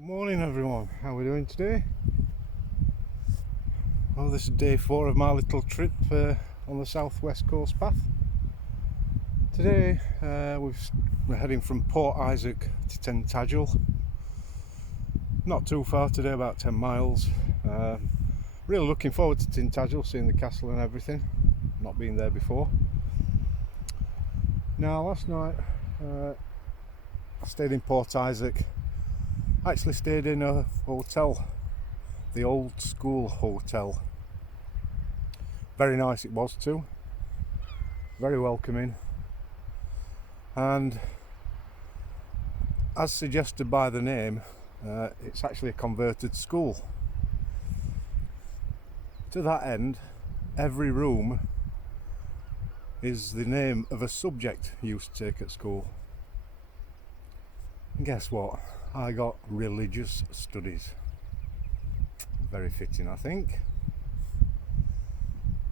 Good morning everyone, how are we doing today? Well, this is day 4 of my little trip on the southwest coast path. Today we're heading from Port Isaac to Tintagel. Not too far today, about 10 miles. Really looking forward to Tintagel, seeing the castle and everything. Not been there before. Now last night I stayed in Port Isaac. I actually stayed in a hotel, the Old School Hotel. Very nice it was too, very welcoming, and as suggested by the name, it's actually a converted school. To that end, every room is the name of a subject you used to take at school. And guess what? I got religious studies. Very fitting, I think.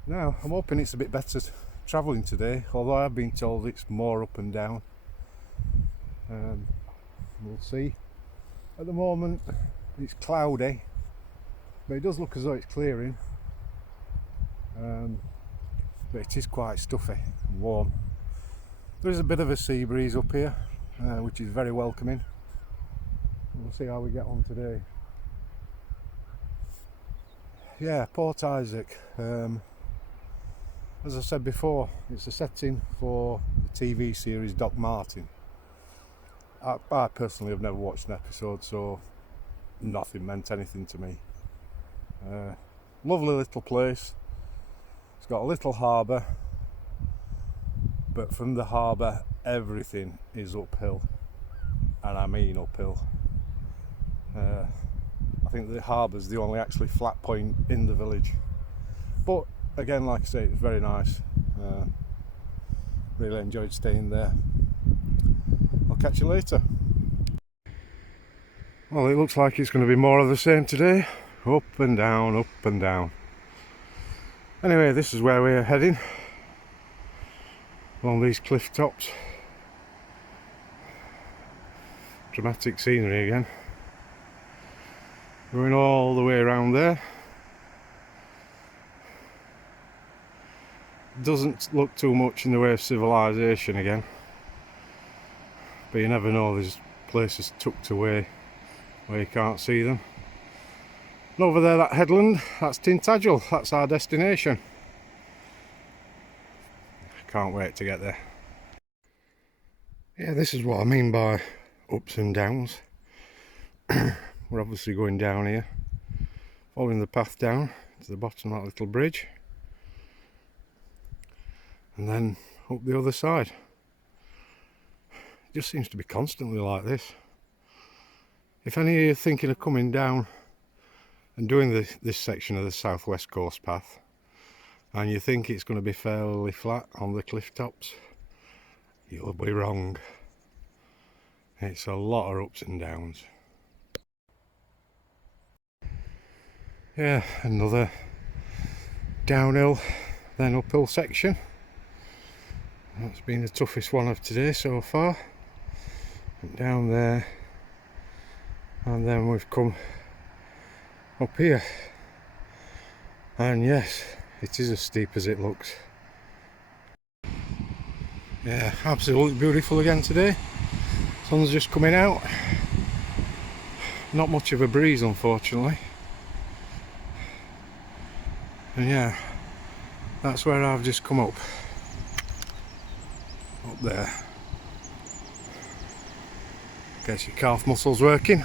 Now, I'm hoping it's a bit better travelling today, although I've been told it's more up and down. We'll see. At the moment, it's cloudy, but it does look as though it's clearing. But it is quite stuffy and warm. There is a bit of a sea breeze up here, which is very welcoming. We'll see how we get on today. Yeah, Port Isaac. As I said before, it's a setting for the TV series Doc Martin. I personally have never watched an episode, so nothing meant anything to me. Lovely little place. It's got a little harbour, but from the harbour everything is uphill, and I mean uphill. I think the harbour's the only actually flat point in the village, but again, like I say, it's very nice. Really enjoyed staying there. I'll catch you later. Well, it looks like it's going to be more of the same today. Up and down, up and down. Anyway, this is where we're heading, along these cliff tops. Dramatic scenery again. Going all the way around there. Doesn't look too much in the way of civilization again, but you never know, there's places tucked away where you can't see them. And over there, that headland, that's Tintagel, that's our destination. Can't wait to get there. Yeah, this is what I mean by ups and downs. We're obviously going down here, following the path down to the bottom of that little bridge, and then up the other side. It just seems to be constantly like this. If any of you are thinking of coming down and doing this section of the southwest coast path, and you think it's going to be fairly flat on the cliff tops, you'll be wrong. It's a lot of ups and downs. Yeah, another downhill then uphill section. That's been the toughest one of today so far. Went down there, and then we've come up here, and yes, it is as steep as it looks. Yeah, absolutely beautiful again today. Sun's just coming out. Not much of a breeze, unfortunately. And yeah, that's where I've just come up there. Gets your calf muscles working.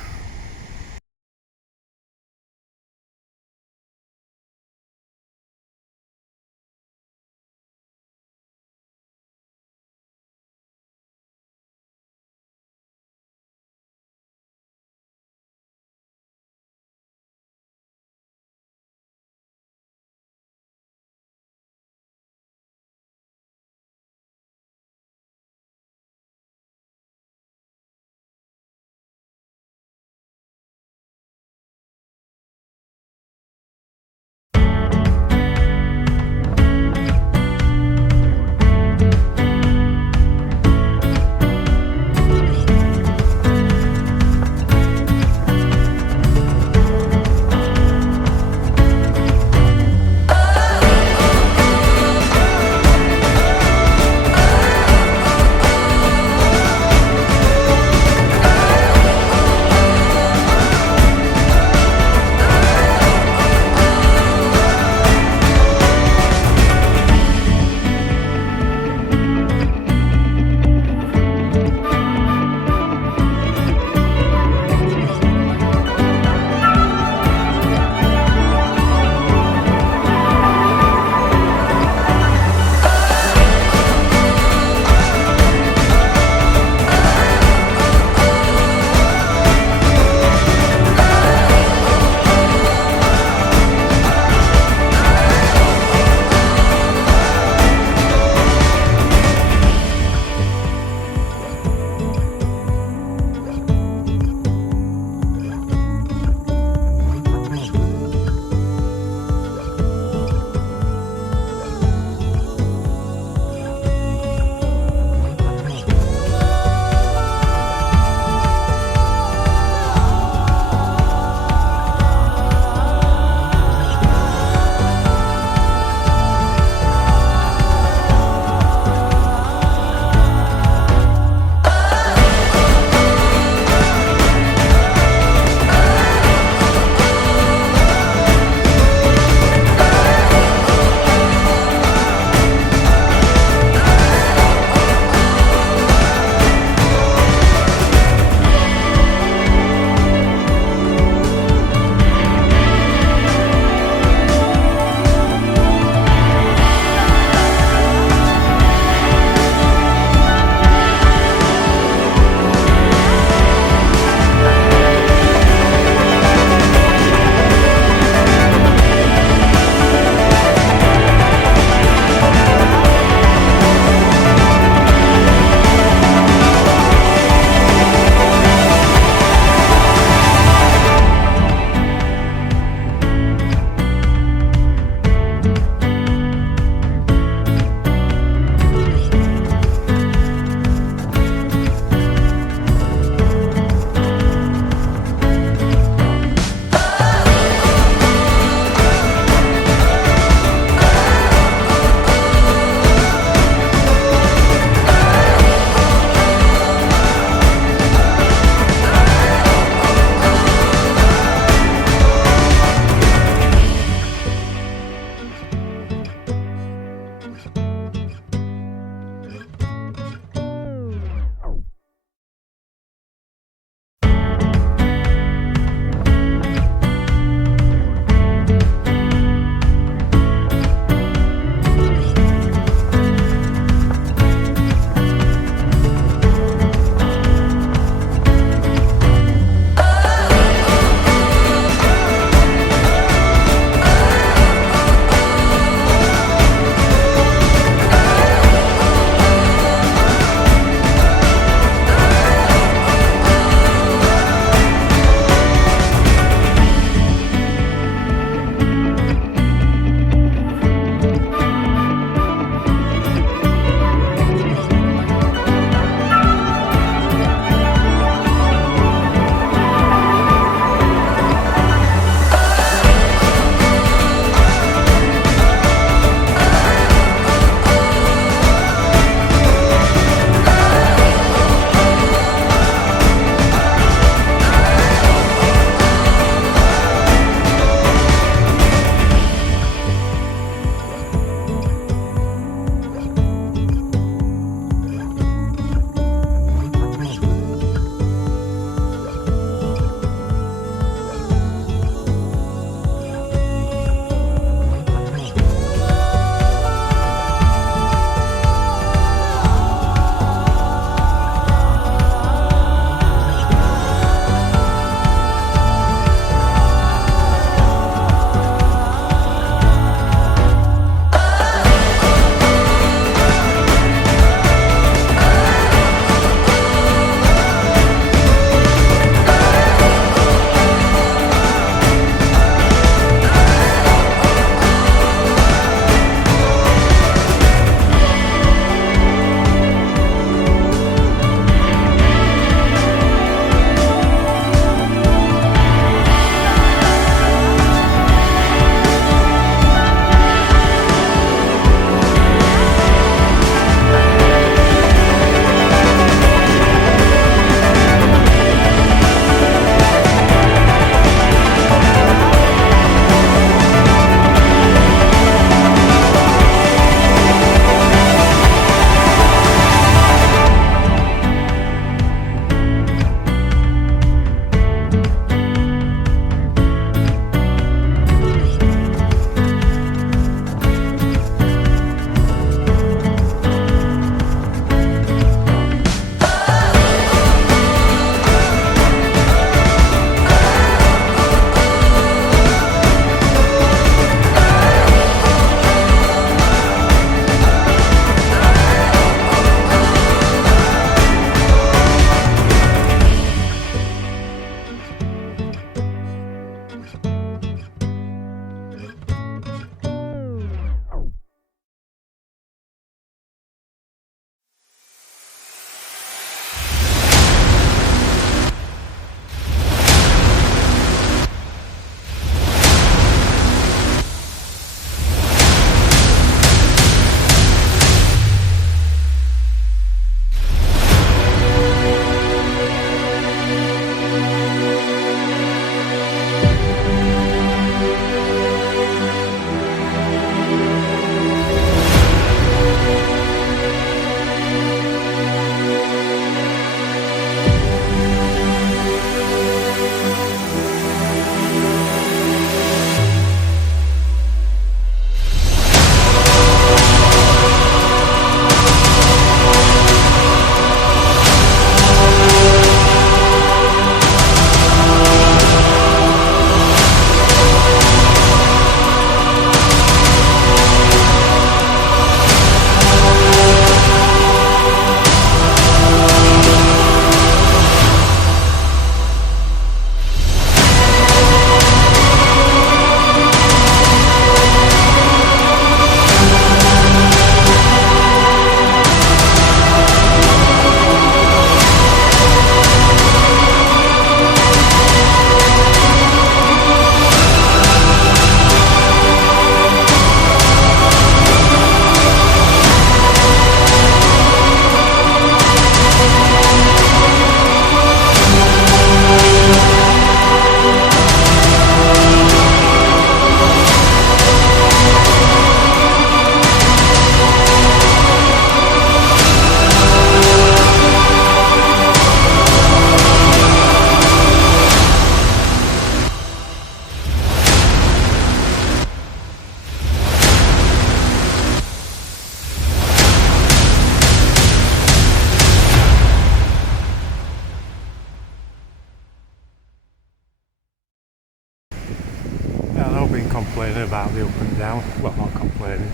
about the up and down. Well, not complaining.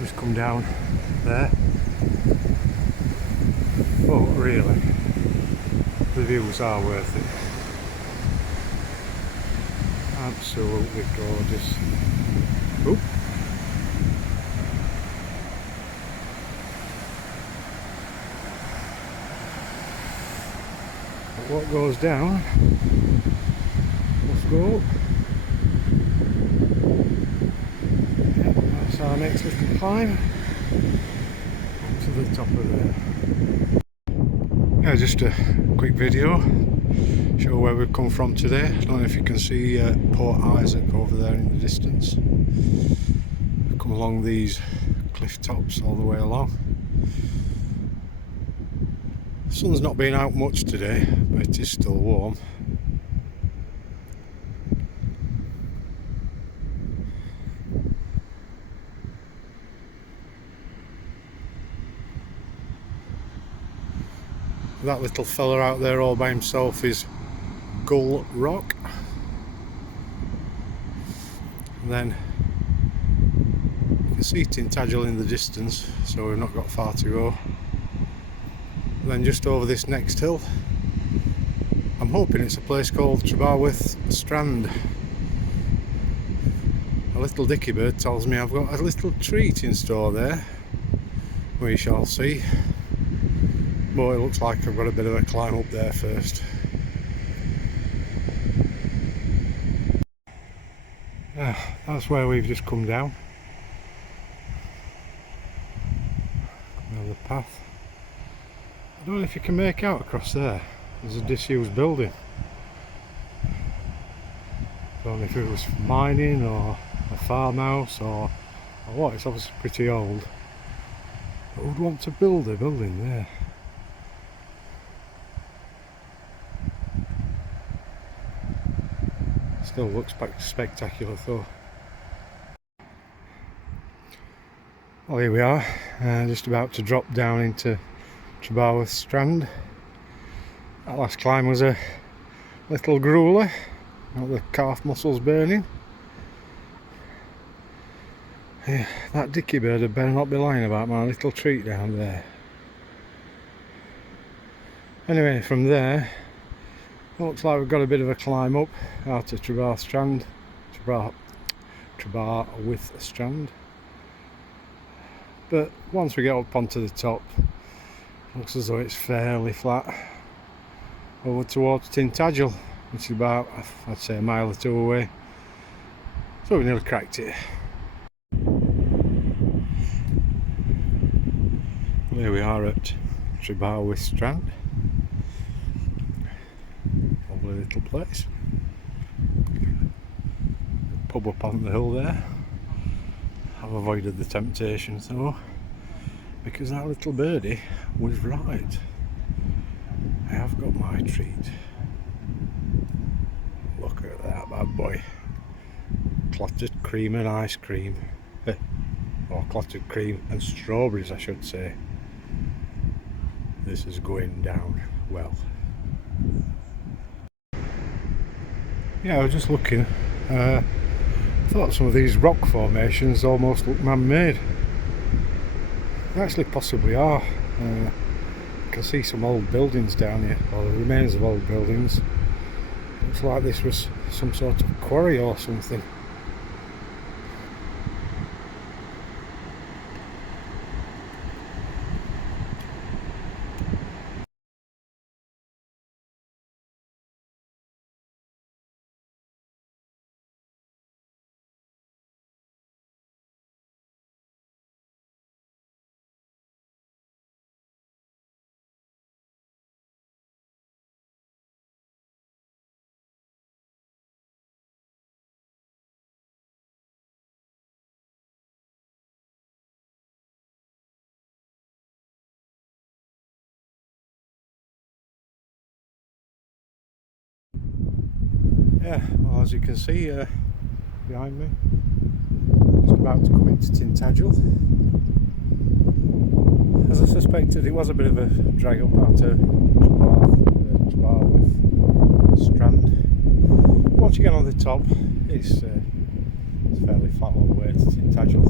Just come down there. But really, the views are worth it. Absolutely gorgeous. Oop. But what goes down must go up. Yeah, that's our next little climb up to the top of there. Yeah, just a quick video, show where we've come from today. I don't know if you can see Port Isaac over there in the distance. We've come along these cliff tops all the way along. The sun's not been out much today, but it is still warm. That little fella out there all by himself is Gull Rock. And then you can see Tintagel in the distance, so we've not got far to go. And then just over this next hill, I'm hoping it's a place called Trebarwith Strand. A little dicky bird tells me I've got a little treat in store there. We shall see. But it looks like I've got a bit of a climb up there first. Yeah, that's where we've just come down. Down the path. I don't know if you can make out across there. There's a disused building. I don't know if it was mining or a farmhouse or what. It's obviously pretty old. But would want to build a building there. Still looks spectacular though. Well, here we are, just about to drop down into Trebarwith Strand. That last climb was a little grueler, got the calf muscles burning. Yeah, that dicky bird had better not be lying about my little treat down there. Anyway, from there, looks like we've got a bit of a climb up out to Trebarwith Strand. But once we get up onto the top, looks as though it's fairly flat. Over towards Tintagel, which is about, I'd say, a mile or two away. So we nearly cracked it. Here we are at Trebarwith Strand. Lovely little place. Pub up on the hill there. I've avoided the temptation though, because that little birdie was right. I have got my treat. Look at that bad boy. Clotted cream and ice cream. Or clotted cream and strawberries, I should say. This is going down well. Yeah, I was just looking. I thought some of these rock formations almost look man-made. They actually possibly are. I can see some old buildings down here, or the remains of old buildings. Looks like this was some sort of quarry or something. Yeah, well, as you can see behind me, just about to come into Tintagel. As I suspected, it was a bit of a drag up out to Trebarwith Strand. Once you get on the top, It's fairly flat all the way to Tintagel.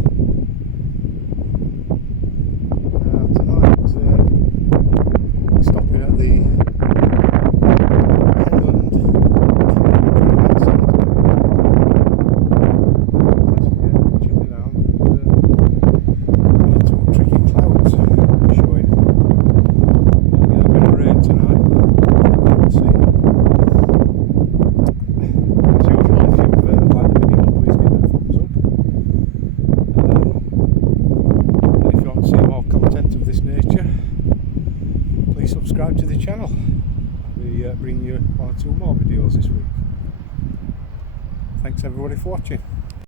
Tonight, stopping at the Highland chilling out. Two tricky clouds showing. Might get a bit of rain tonight. Let's see. As usual, if you've liked the video, please give it a thumbs up. And if you want to see more content of this nature, please subscribe to the channel. I'll be bringing you 1 or 2 more videos this week. Thanks everybody for watching.